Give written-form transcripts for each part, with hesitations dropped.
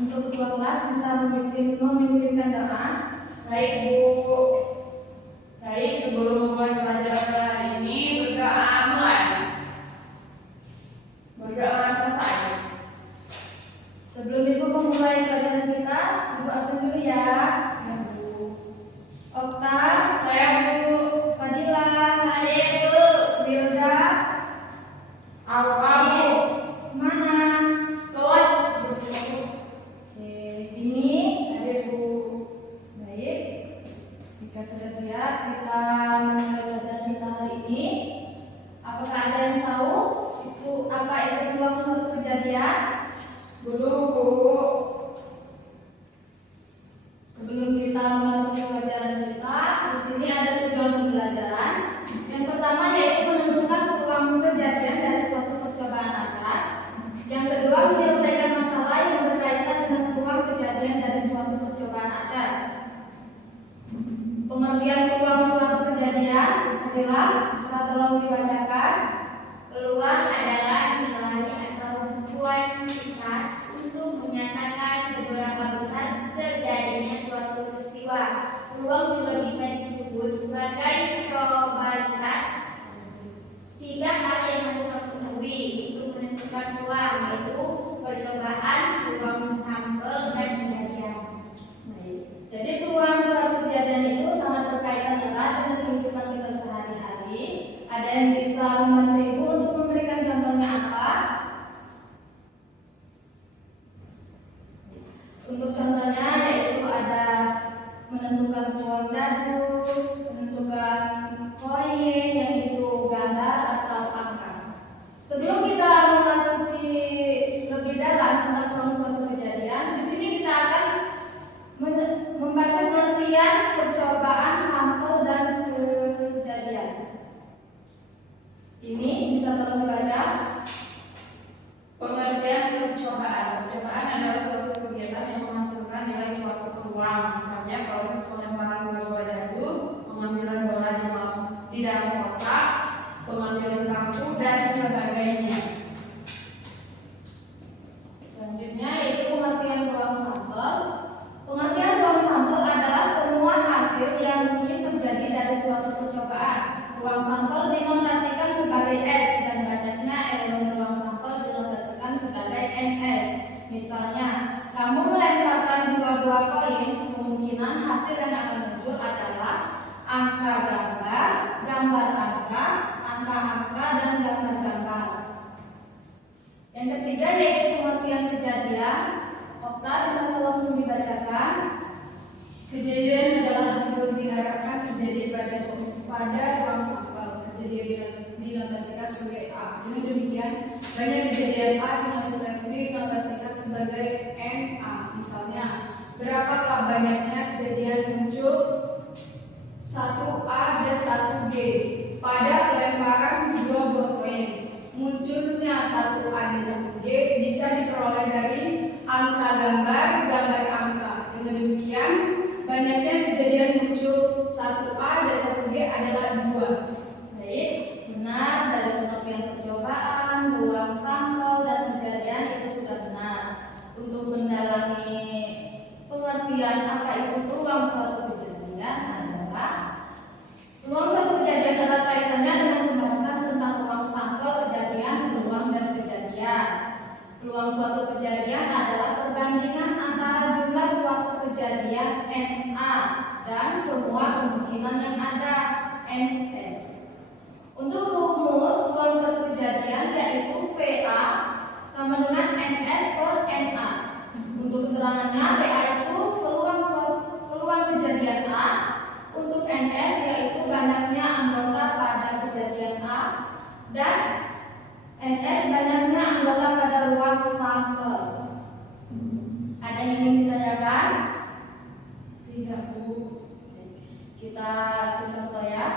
Untuk ketua kelas bisa memimpinkan doa. Baik Bu. Baik, sebelum memulai pelajaran hari ini berdoa mulai. Berdoa selesai. Sebelum Ibu memulai pelajaran kita, Ibu absen dulu ya. Ya Bu. Okta, Saya Bu. Fadila, Hadir Bu. Wilda, Apa Bu? mana? Kelas seperti itu. Oke, ini Hadir Bu. baik. Jika sudah siap, kita mulai pelajaran kita hari ini. Apakah ada yang tahu itu apa itu peluang suatu kejadian? Belum Bu. Sebelum kita masuk ke pelajaran kita, di sini ada tujuan pembelajaran. Yang pertama yaitu menentukan peluang kejadian dari suatu percobaan acak. Yang kedua, menyelesaikan masalah yang berkaitan dengan peluang kejadian dari suatu percobaan acak. Pengertian peluang suatu kejadian adalah bisa tolong dibacakan. Peluang adalah nilai atau kuantitas untuk menyatakan seberapa besar terjadinya suatu peristiwa. Peluang juga bisa disebut sebagai probabilitas. Tiga hal yang harus kamu ketahui untuk menentukan peluang, yaitu percobaan, peluang sampel, dan kejadian. Baik. Jadi peluang suatu kejadian itu sangat berkaitan erat dengan kehidupan kita sehari-hari. Ada yang bisa membantu Ibu untuk memberikan contohnya apa? Untuk contohnya yaitu ada menentukan peluang dadu, menentukan koin yang itu gambar atau angka. Sebelum kita memasuki lebih dalam tentang peluang suatu kejadian, di sini kita akan membaca pengertian percobaan, sampel, dan kejadian. Ini bisa tolong dibaca. Pengertian percobaan. Percobaan adalah suatu kegiatan yang menghasilkan nilai suatu peluang. Misalnya proses pelemparan bola dadu, pengambilan bola di dalam kotak, pengambilan kartu, dan sebagainya. Selanjutnya yaitu pengertian peluang sampel. Pengertian peluang sampel adalah semua hasil yang mungkin terjadi dari suatu percobaan. Peluang sampel dinotasikan sebagai S dan banyaknya elemen peluang sampel dinotasikan sebagai NS. Misalnya, kamu melemparkan 2 buah koin, kemungkinan hasil yang akan muncul adalah angka gambar, gambar angka, dan gambar-gambar. Yang ketiga yaitu pengertian kejadian. Okta bisa tolong dibacakan. Kejadian adalah hasil diharapkan terjadi pada ruang sampel. Kejadian dinotasikan sebagai A. Dengan demikian, banyak kejadian A dinotasikan sebagai NA. Misalnya, berapakah banyaknya kejadian muncul 1A dan 1G pada pelemparan 2 buah koin? Munculnya 1A dan 1G bisa diperoleh dari angka gambar angka. Dengan demikian, banyaknya kejadian muncul 1A dan 1G adalah 2. Baik, benar dari pengertian percobaan, peluang sampel, dan kejadian itu sudah benar. Untuk mendalami pengertian apa itu peluang suatu kejadian adalah peluang suatu kejadian adalah kaitannya dengan pembahasan tentang peluang sampel, kejadian, peluang, dan kejadian. Peluang suatu kejadian adalah perbandingan antara jumlah suatu kejadian NA dan semua kemungkinan yang ada NS. Untuk rumus peluang suatu kejadian yaitu PA sama dengan NS per NA. Untuk keterangannya, PA itu peluang kejadian A. Untuk NS yaitu banyaknya anggota pada kejadian A, dan NS banyaknya anggota pada ruang sampel. Ada yang ingin ditanyakan? Tidak, Bu. Kita contoh ya.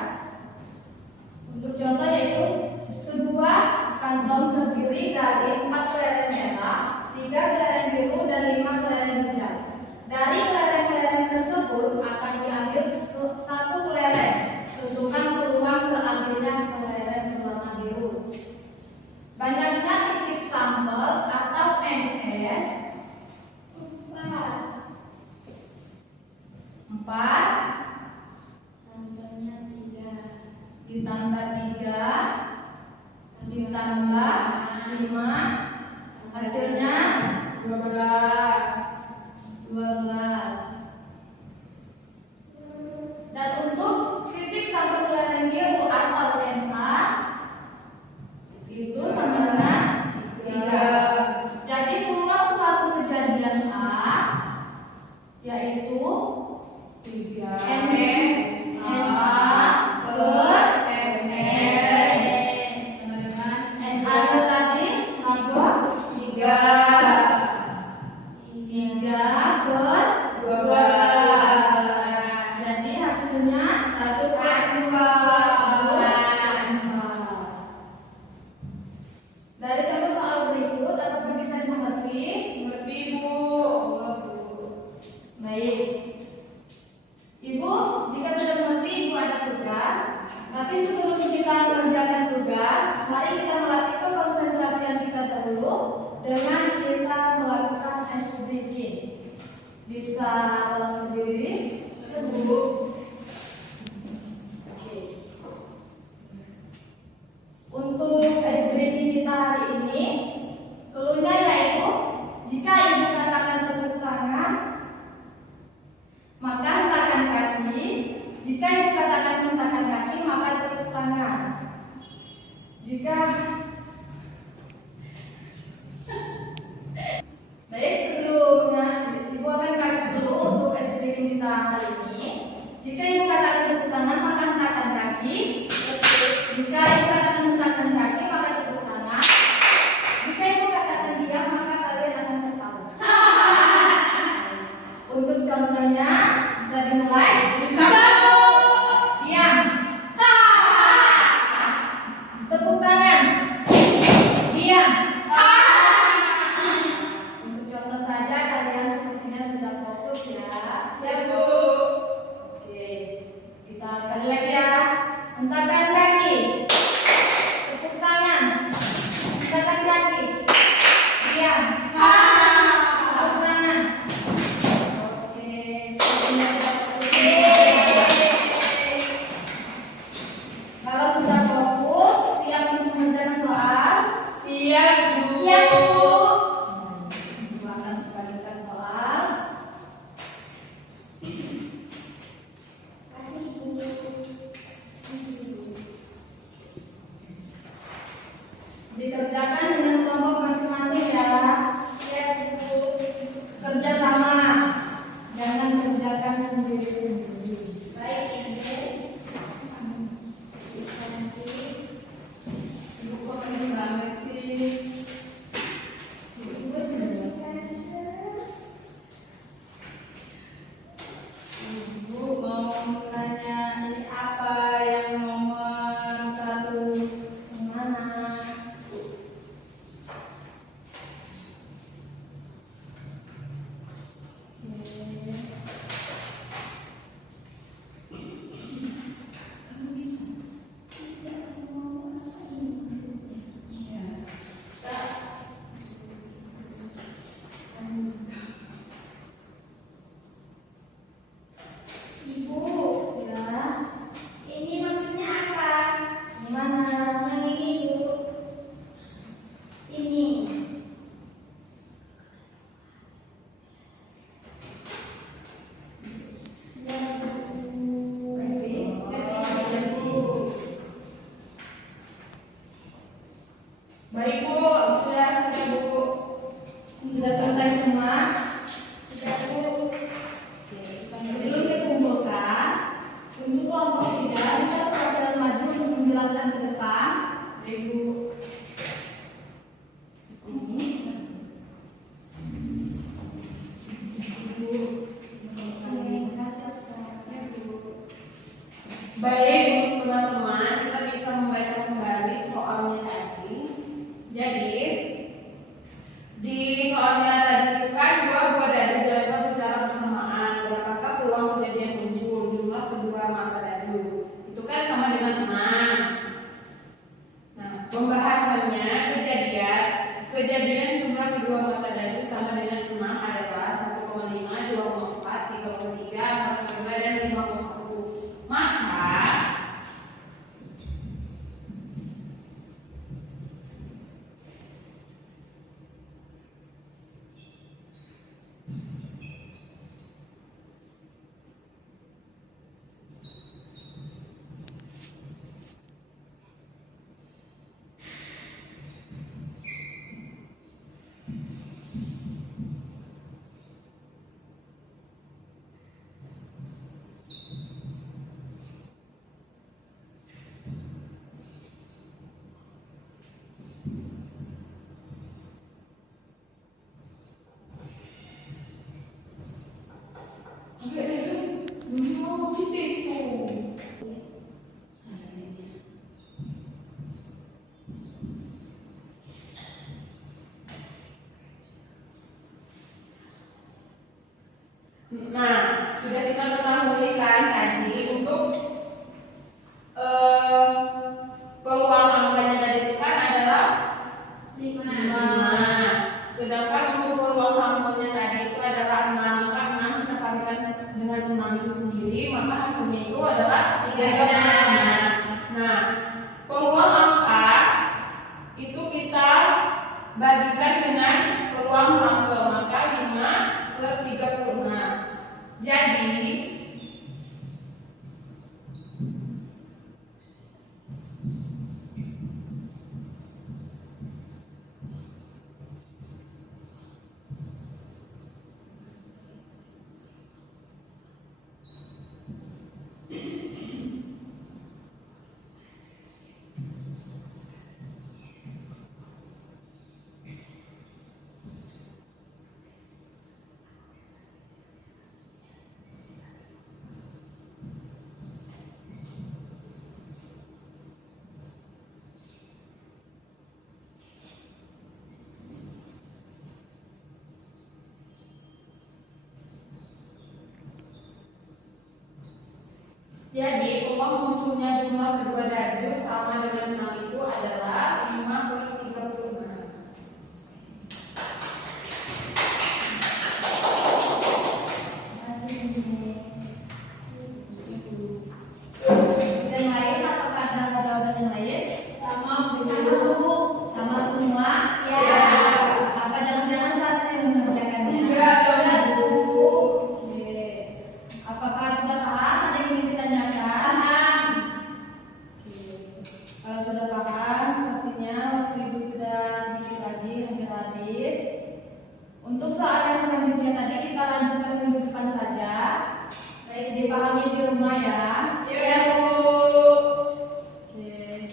Untuk contoh yaitu sebuah kantong terdiri dari 4 kelereng merah, 3 kelereng biru, dan 5 kelereng hijau. Dari kelereng-kelereng tersebut akan diambil 1 kelereng. Tentukan peluang terambilnya kelereng berwarna biru. Banyaknya titik sampel atau NS Hasilnya 12. 12. Dan untuk titik sampai kelainan GU atau NH itu sama dengan 3. Jadi peluang suatu kejadian A yaitu 3. NA per NS sama dengan NA tadi 3. 3 per 12. Jadi hasilnya 1/2. dari contoh soal berikut, apakah bisa dimengerti? Ngerti, Bu. Baik. Ibu, jika sudah mengerti, Ibu ada tugas. Tapi sebelum kita mengerjakan tugas, mari kita melatih kekonsentrasian kita dahulu dengan kita melakukan ice breaking. Bisa tolong berdiri? Bu. Oke. Untuk ice breaking kita hari ini, cluenya yaitu jika Ibu katakan tepuk tangan, maka hentakan kaki. Jika Ibu katakan hentakan kaki, maka tepuk tangan. Jika baik, sebelumnya Ibu akan kasih dulu untuk ice breaking kita hari ini. Jika Ibu katakan tepuk tangan, maka hentakan kaki. Jika Ibu katakan hentakan kaki, maka tepuk tangan. Jika Ibu katakan diam, maka kalian akan tertawa. Untuk contohnya, bisa dimulai. Bisa. Diam. Tepuk tangan. Diam. Untuk contoh saja, kalian sepertinya sudah fokus ya. Ya, Bu. Oke, kita sekali lagi ya. Hentakan kaki. Tepuk tangan. Hentakan kaki. Diam. Tepuk tangan. Oke, sepertinya sudah fokus. Kalau sudah fokus, siap untuk mengerjakan soal. Siap, Bu. Siap, Bu. Ibu akan membagikan soal. Kasih Bu. Dikerjakan dengan kelompok masing-masing ya. Ya Bu. Kerja sama. Jangan kerjakan sendiri-sendiri. Baik ya Bu. Nanti. Ibu kok manis banget sih? Ibu senang. Ibu mau nanya ini apa yang nomor 1? Yang mana? Kamu bisa. Iya. Ibu, Ya, ini maksudnya apa? yang mana? Yang ini Bu. Ini. Ya Bu. Berarti? Ya Bu. Baik, Bu. Sudah, Bu. Sudah selesai semua? Sudah Bu. Sebelum dikumpulkan, untuk kelompok 3 bisa berjalan maju untuk menjelaskan ke depan. Baik, Bu. Ini. Ibu. Terima kasih Pak. Ya, Bu. Baik, teman-teman, kita bisa membaca kembali soalnya tadi. Jadi, di soalnya tadi itu kan dua buah dadu dilempar secara bersamaan. Berapakah peluang kejadian muncul jumlah kedua mata dadu? Itu kan sama dengan 6. Nah, pembahasannya kejadian jumlah kedua mata dadu sama dengan 6 adalah 1,5, 2,4, 3,3, 4,2, dan 5,1. Maka Nah, sudah kita ketahui kan tadi untuk peluang angkanya tadi itu kan adalah 5. 5. Sedangkan untuk peluang sampelnya tadi itu adalah 6, maka 6 kita kalikan dengan 6 itu sendiri, maka hasilnya itu adalah 36. Nah, peluang angka itu kita bagikan dengan peluang sampel, maka 5/36. Jadi peluang munculnya jumlah kedua dadu sama dengan 6 itu adalah 5/36. Yang lain apakah ada jawaban yang lain? Sama Bu. Sama semua? Ya. Apa jangan-jangan satu yang mengerjakannya? Enggak, Bu. Oke. Apakah sudah paham? Ada yang ingin ditanyakan? Oke. Kalau sudah paham, sepertinya waktu Ibu sudah sedikit lagi, hampir habis. Untuk soal yang selanjutnya tadi kita lanjutkan minggu depan saja. Baik, dipahami di rumah ya. Ya, Bu. Oke.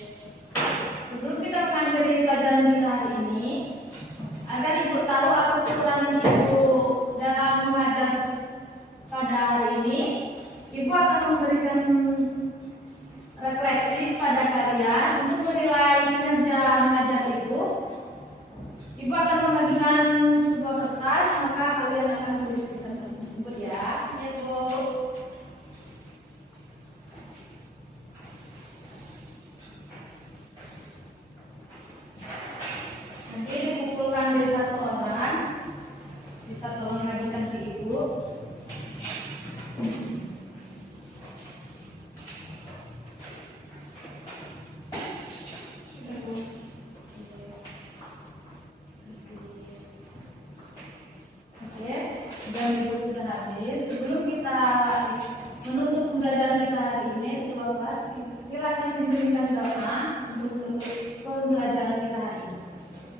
Sebelum kita mengakhiri pelajaran kita hari ini, agar Ibu tahu apa kekurangan Ibu dalam mengajar pada hari ini, Ibu akan memberikan refleksi pada kalian untuk menilai kinerja mengajar Ibu. Ibu akan membagikan sebuah kertas, maka kalian akan menulis kertas tersebut ya. Ya, Bu. Nanti dikumpulkan dari satu orang, bisa tolong bagikan ke Ibu. Oke, dan Ibu sudah habis. Sebelum kita menutup pembelajaran kita hari ini, kelas silakan memberikan doa untuk menutup pembelajaran kita hari ini.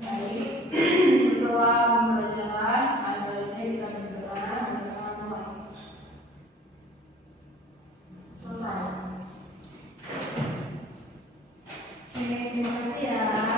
baik, setelah pembelajaran ada ini kita berdoa dengan Tuhan. Selesai. Oke, terima kasih ya.